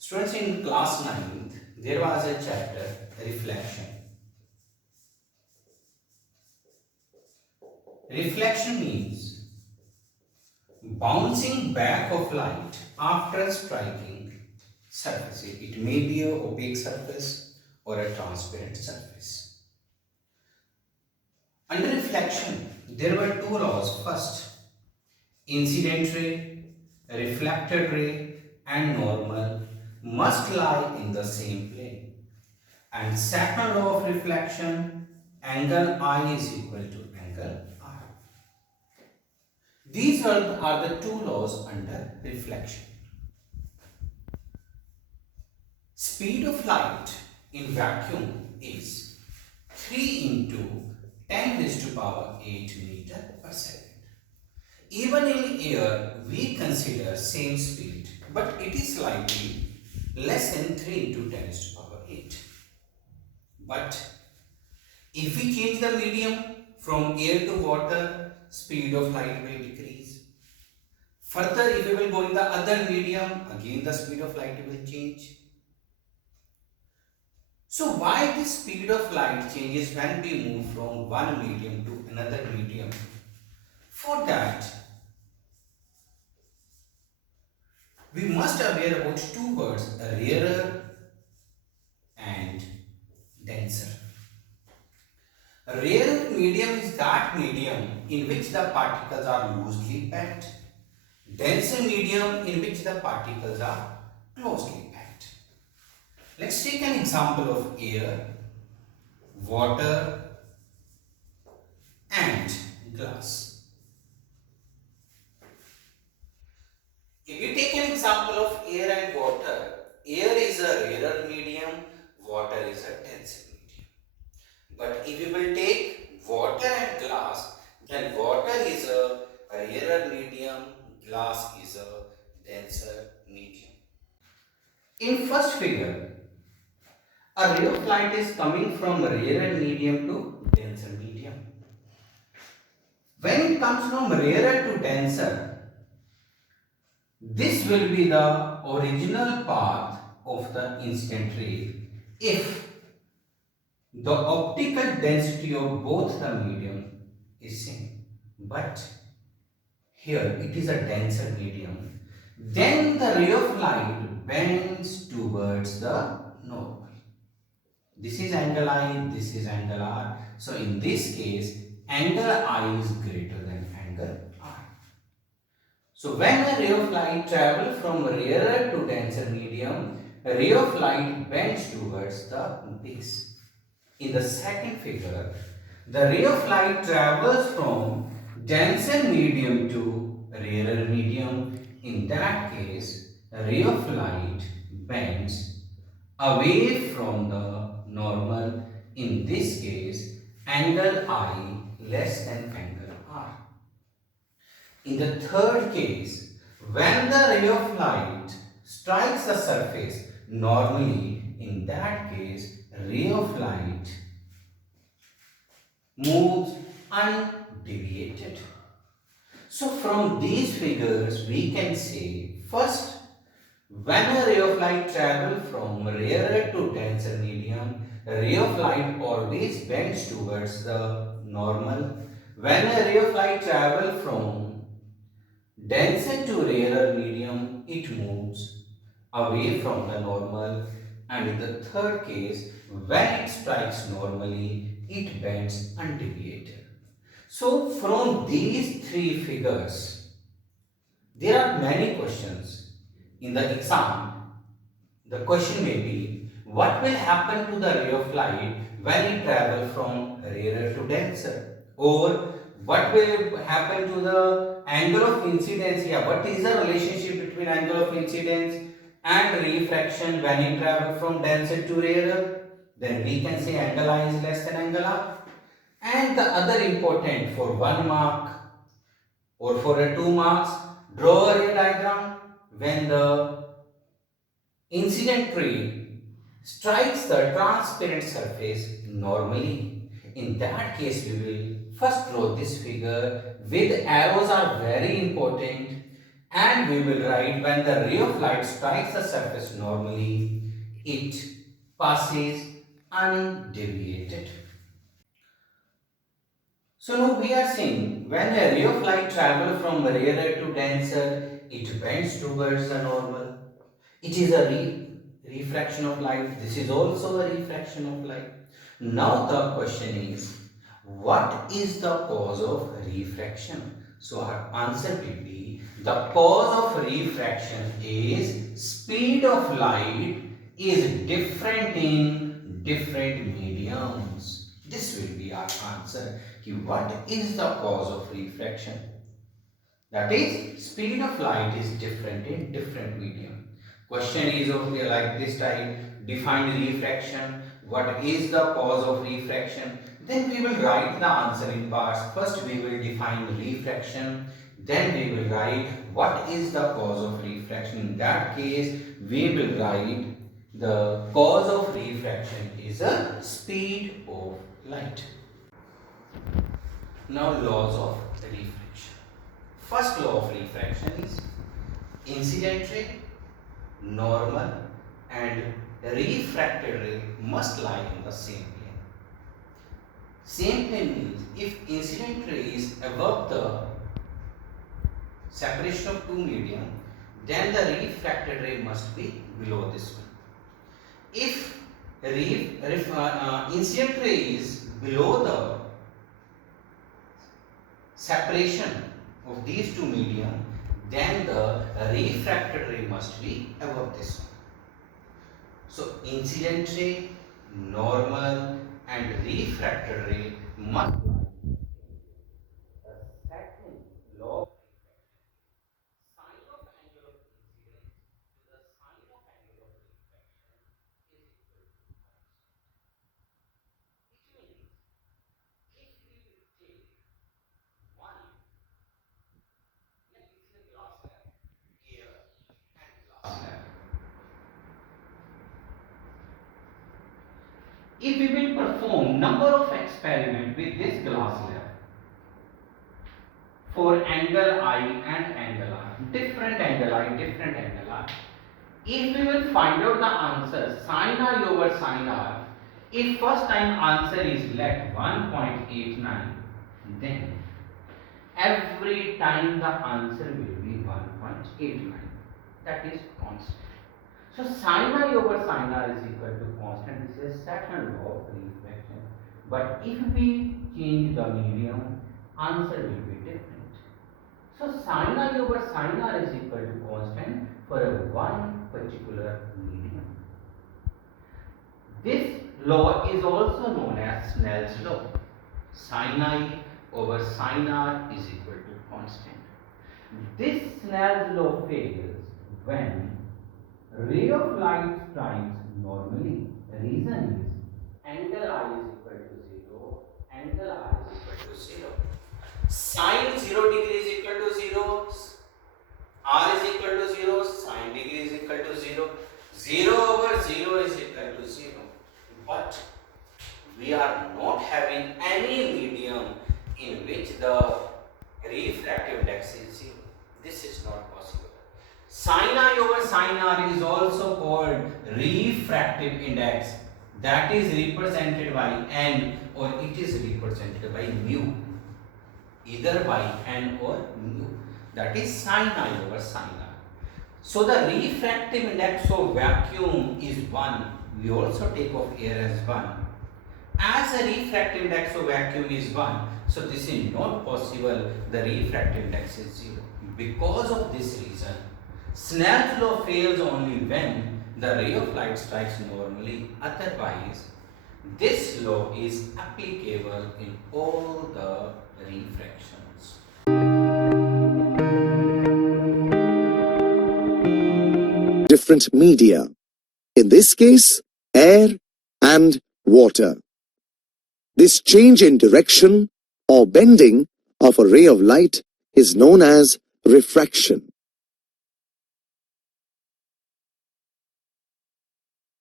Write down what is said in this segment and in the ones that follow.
Students, in class 9th, there was a chapter, Reflection. Reflection means bouncing back of light after striking surface. It may be a opaque surface or a transparent surface. Under reflection, there were two laws. First, incident ray, reflected ray and normal must lie in the same plane. And second law of reflection, angle I is equal to angle R. These are the two laws under reflection. Speed of light in vacuum is 3 into 10 raised to power 8 meter per second. Even in air, we consider same speed, but it is slightly less than 3 into 10 raised to power 8. But if we change the medium from air to water, speed of light will decrease. Further, if we will go in the other medium, again the speed of light will change. So why the speed of light changes when we move from one medium to another medium? For that, we must aware about two words, rarer and denser. A rarer medium is that medium in which the particles are loosely packed. Denser medium in which the particles are closely packed. Let's take an example of air, water and glass. If you take an example of air and water, air is a rarer medium, water is a denser medium. But if you will take water and glass, then water is a rarer medium, glass is a denser medium. In first figure, a ray of light is coming from rarer medium to denser medium. When it comes from rarer to denser, this will be the original path of the incident ray if the optical density of both the medium is same. But here it is a denser medium. Then the ray of light bends towards the normal. This is angle I, this is angle R. So in this case, angle I is greater than angle R. So when a ray of light travels from rarer to denser medium, a ray of light bends towards the base. In the second figure, the ray of light travels from denser medium to rarer medium. In that case, a ray of light bends away from the normal. In this case, angle I less than angle R. In the third case, when the ray of light strikes the surface, normally in that case, ray of light moves undeviated. So from these figures, we can say, first, when a ray of light travels from rarer to denser medium, a ray of light always bends towards the normal. When a ray of light travels from denser to rarer medium, it moves away from the normal. And in the third case, when it strikes normally, it bends undeviated. So from these three figures, there are many questions in the exam. The question may be, what will happen to the ray of light when it travels from rarer to denser? Or what will happen to the angle of incidence? Yeah, what is the relationship between angle of incidence and refraction when it travels from denser to rarer? Then we can say angle I is less than angle R. And the other important for 1 mark or for a 2 marks, draw a ray diagram when the incident ray strikes the transparent surface normally. In that case, we will first draw this figure with arrows are very important, and we will write when the ray of light strikes the surface normally, it passes undeviated. So now we are seeing when a ray of light travels from rarer to denser, it bends towards the normal. It is a refraction of light. This is also a refraction of light. Now the question is, what is the cause of refraction? So our answer will be, the cause of refraction is speed of light is different in different mediums. This will be our answer. What is the cause of refraction? That is, speed of light is different in different medium. Question is of like this type, define refraction. What is the cause of refraction? Then we will write the answer in parts. First we will define refraction. Then we will write what is the cause of refraction. In that case, we will write the cause of refraction is a speed of light. Now laws of refraction. First law of refraction is incident ray, normal and refracted ray must lie in the same plane. Same plane means if incident ray is above the separation of two medium, then the refracted ray must be below this one. If incident ray is below the separation of these two medium, then the refracted ray must be above this one. So incident ray, normal and refracted ray must lie. The second law of sine of angle of incidence to the sine of angle of refraction is equal to constant. Which means if we will take one, like this is a glass slab, here and glass slab. If we will perform number of experiments with this glass slab for angle I and angle R, different angle I, different angle R, if we will find out the answer sin I over sin R, if first time answer is let 1.89, then every time the answer will be 1.89. That is constant. So sin I over sin R is equal to constant. This is second law of refraction. But if we change the medium, answer will be different. So sin I over sin R is equal to constant for a one particular medium. This law is also known as Snell's law. Sin I over sin R is equal to constant. This Snell's law fails when ray of light strikes normally. The reason is angle I is equal to 0, angle I is equal to 0. Sine 0 degree is equal to 0, R is equal to 0, sine degree is equal to 0. 0 over 0 is equal to 0. But we are not having any medium in which the refractive index is 0. This is not possible. Sin I over sin R is also called refractive index. That is represented by n or it is represented by mu. Either by n or mu. That is sin I over sin R. So the refractive index of vacuum is 1. We also take of air as 1. As a refractive index of vacuum is 1, so this is not possible. The refractive index is 0. Because of this reason, Snell's law fails only when the ray of light strikes normally. Otherwise, this law is applicable in all the refractions. Different media, in this case, air and water. This change in direction or bending of a ray of light is known as refraction.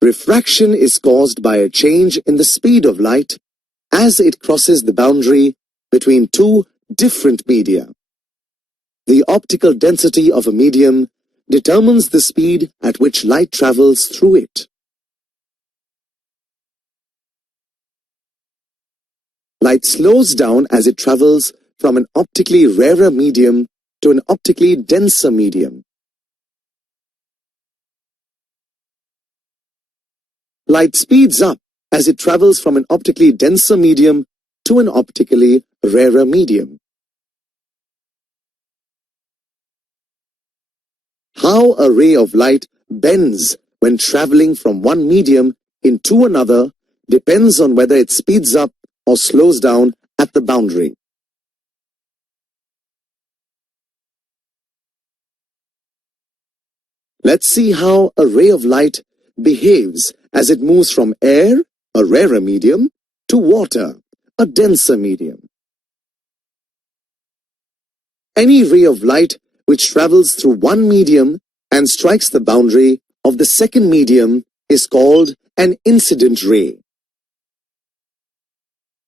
Refraction is caused by a change in the speed of light as it crosses the boundary between two different media. The optical density of a medium determines the speed at which light travels through it. Light slows down as it travels from an optically rarer medium to an optically denser medium. Light speeds up as it travels from an optically denser medium to an optically rarer medium. How a ray of light bends when traveling from one medium into another depends on whether it speeds up or slows down at the boundary. Let's see how a ray of light behaves as it moves from air, a rarer medium, to water, a denser medium. Any ray of light which travels through one medium and strikes the boundary of the second medium is called an incident ray.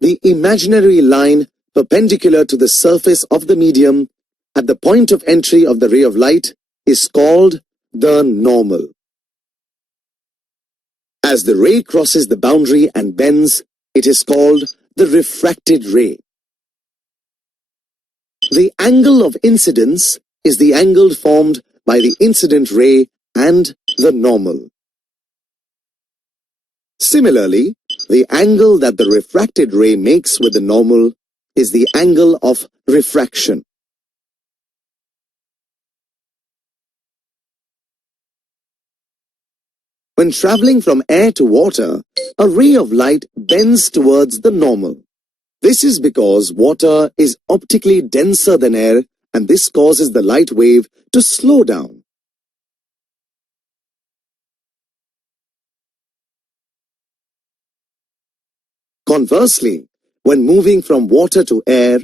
The imaginary line perpendicular to the surface of the medium at the point of entry of the ray of light is called the normal. As the ray crosses the boundary and bends, it is called the refracted ray. The angle of incidence is the angle formed by the incident ray and the normal. Similarly, the angle that the refracted ray makes with the normal is the angle of refraction. When traveling from air to water, a ray of light bends towards the normal. This is because water is optically denser than air, and this causes the light wave to slow down. Conversely, when moving from water to air,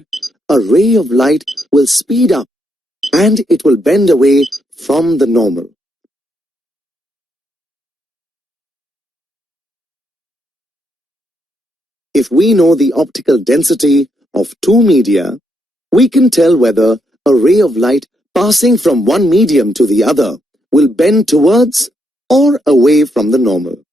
a ray of light will speed up and it will bend away from the normal. If we know the optical density of two media, we can tell whether a ray of light passing from one medium to the other will bend towards or away from the normal.